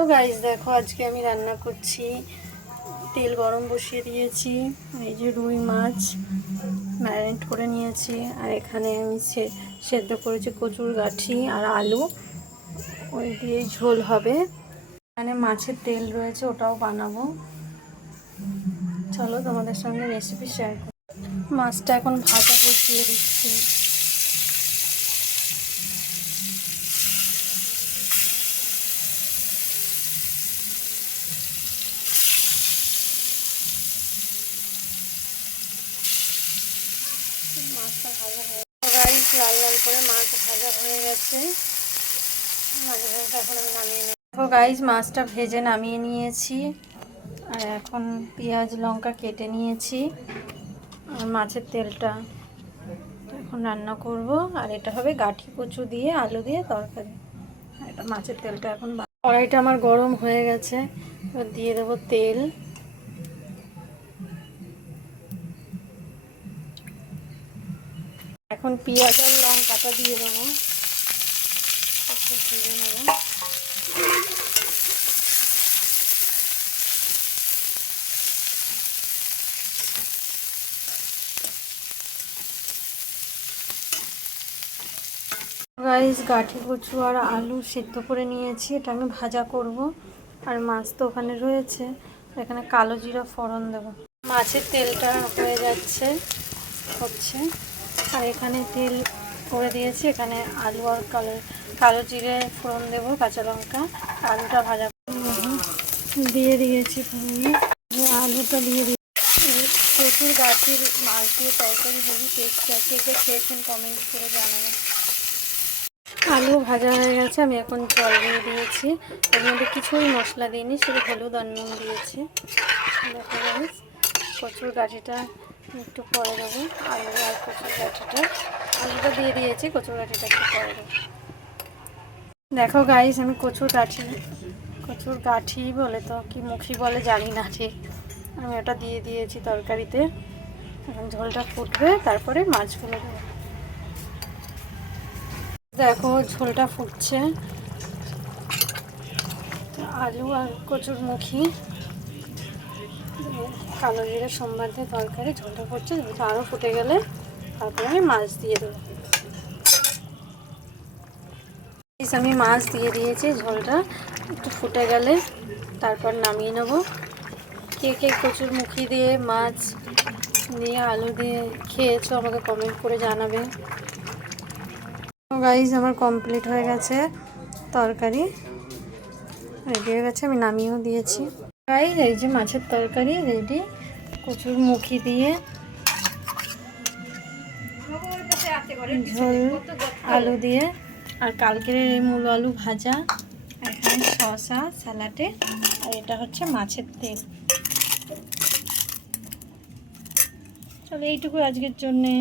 তো গাইস দেখো আজকে আমি রান্না করছি। তেল গরম বসিয়ে দিয়েছি। এই যে রুই মাছ ম্যারিনেট করে নিয়েছি, আর এখানে আমি সেদ্ধ করেছি কচুর গাঠি আর আলু, ওই দিয়ে ঝোল হবে। এখানে মাছের তেল রয়েছে, ওটাও বানাবো। চলো তোমাদের সঙ্গে রেসিপি শেয়ার করি। মাছটা এখন ভাজা বসিয়ে দিচ্ছি। মাছটা ভাজা হয়ে গাইস, লাল লাল করে মাছ ভাজা হয়ে গেছে। এখন আমি নামিয়ে নিই। দেখো গাইস, মাছটা ভেজে নামিয়ে নিয়েছি, আর এখন পেঁয়াজ লঙ্কা কেটে নিয়েছি, আর মাছের তেলটা এখন রান্না করব। আর এটা হবে গাঠি কচু দিয়ে আলু দিয়ে তরকারি। এটা মাছের তেলটা এখন কড়াইটা আমার গরম হয়ে গেছে, এবার দিয়ে দেবো তেল। এখন পেঁয়াজ আর লঙ্কাটা দিয়ে দেবো, একটু ভেজে নেবো। গাইস, গাঠি কচু আর আলু সিদ্ধ করে নিয়েছি, এটা আমি ভাজা করব। আর মাছ তো ওখানে রয়েছে, এখানে কালো জিরা ফোড়ন দেব। মাছের তেলটা হয়ে যাচ্ছে, হচ্ছে। আর এখানে তেল করে দিয়েছি, এখানে আলু আর কালো জিরে ফোড়ন দেব, কাঁচা লঙ্কা। আলুটা ভাজা দিয়ে দিয়েছি, আলুটা দিয়ে দিয়েছি। কচুর গাঠির মাছ দিয়ে তরকারি হেভি টেস্টি, কে কে খেয়েছেন কমেন্ট করে জানাবেন। আলু ভাজা হয়ে গেছে, আমি এখন জল দিয়ে দিয়েছি। এর মধ্যে কিছুই মশলা দিইনি, শুধু হলুদ আর নুন দিয়েছি। দেখো গাইস, কচুর গাঠিটা একটু পরে দেবো। আলু আর কচুর গাঠিটা, আলুটা দিয়ে দিয়েছি, কচুর গাঠিটা একটু পরে দেবো। দেখো গাইস, আমি কচুর গাঠি বলে তো কি মুখি বলে জানি না ঠিক, আমি ওটা দিয়ে দিয়েছি তরকারিতে। এখন ঝোলটা ফুটবে, তারপরে মাছগুলো দেবো। দেখো ঝোলটা ফুটছে, আলু আর কচুর মুখি কালো জিরে সোমবার দিয়ে তরকারি, ঝোলটা ফুটছে। আরও ফুটে গেলে তারপরে আমি মাছ দিয়ে দেবো। আমি মাছ দিয়ে দিয়েছি, ঝোলটা একটু ফুটে গেলে তারপর নামিয়ে নেব। কে কে কচুর মুখি দিয়ে মাছ দিয়ে আলু দিয়ে খেয়েছো আমাকে কমেন্ট করে জানাবে। গাইস, আমার কমপ্লিট হয়ে গেছে, তরকারি রেডি হয়ে গেছে, আমি নামিয়েও দিয়েছি। গাইস, এই যে মাছের তরকারি রেডি, কচুর মুখি দিয়ে ঝোল, আলু দিয়ে, আর কালকের এই মূলো আলু ভাজা, এখানে শসা স্যালাডে, আর এটা হচ্ছে মাছের তেল। চলো এইটুকু আজকের জন্যে।